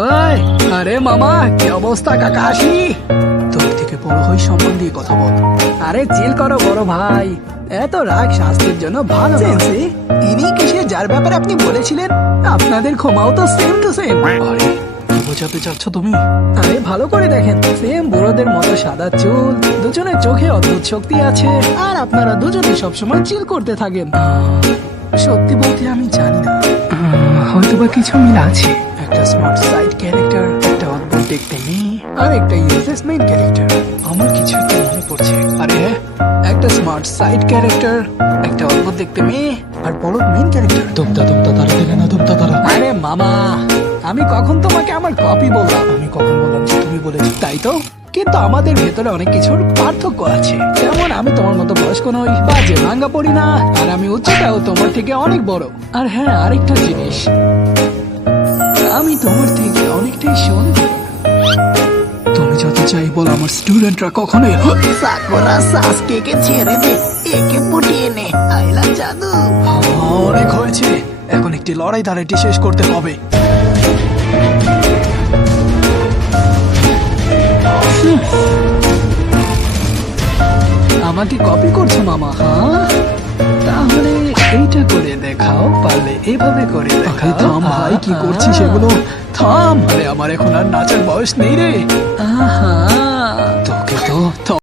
ওই, আরে মামা কি অবস্থা কাকাশি? তোর থেকে বড় হই সম্মান দিয়ে কথা বল। আরে চিল করো বড় ভাই, এত রাগ স্বাস্থ্যের জন্য ভালো না। ইনি কিসে যার ব্যাপারে আপনি বলেছিলেন? আপনাদের ক্ষমাও তো সেম টু সেম। আরে কি বোঝাতে চাচ্ছ তুমি? আরে ভালো করে দেখেন, সেম বুড়োদের মতো সাদা চুল, দুজনের চোখে অদ্ভুত শক্তি আছে, আর আপনারা দুজনে সবসময় চিল করতে থাকেন। সত্যি বলতে আমি জানি না, হয়তোবা কিছু মিল আছে। একটা স্মার্ট সাইড ক্যারেক্টার, একটা অদ্ভুত দেখতে মেয়ে, আর একটা ইউজলেস মেইন ক্যারেক্টার। আমার কিছু একটা মনে পড়ছে। আরে হ্যাঁ, একটা স্মার্ট সাইড ক্যারেক্টার, একটা অদ্ভুত দেখতে মেয়ে, আর বড় মেইন ক্যারেক্টার। দুমতা দুমতা তারা দেখে না, দুমতা তারা। আরে মামা, আমি কখন তোমাকে আমার কপি বললাম? আমি কখন বললাম যে তুমি বলেছো? তাই তো, কিন্তু আমাদের ভেতরে অনেক কিছুর পার্থক্য আছে। যেমন আমি তোমার মতো বয়স্ক নই, বাজে ভাঙ্গা পড়ি না, আর আমি উচ্চতাও তোমার থেকে অনেক বড়। আর হ্যাঁ, আরেকটা জিনিস, আমি তোমার থেকে অনেকটাই সুন্দর। তুমি যত চাই বল, আমার স্টুডেন্টরা কখনোই সাকুরা সাসকেকে ছেড়ে দে, একে পটিয়ে নে। আইলা জাদু। অনেক হয়েছে, এখন একটি লড়াই দাঁড়াইটি শেষ করতে হবে। আমাকে কপি করছো মামা? হ্যাঁ, তাহলে এইটা করে দেখাও, পারলে এভাবে করে আরে দেখাও। থাম ভাই, কি করছিস এগুলো? থাম। আরে আমার এখন আর নাচার বয়স নেই রে। আহা, তোকে তো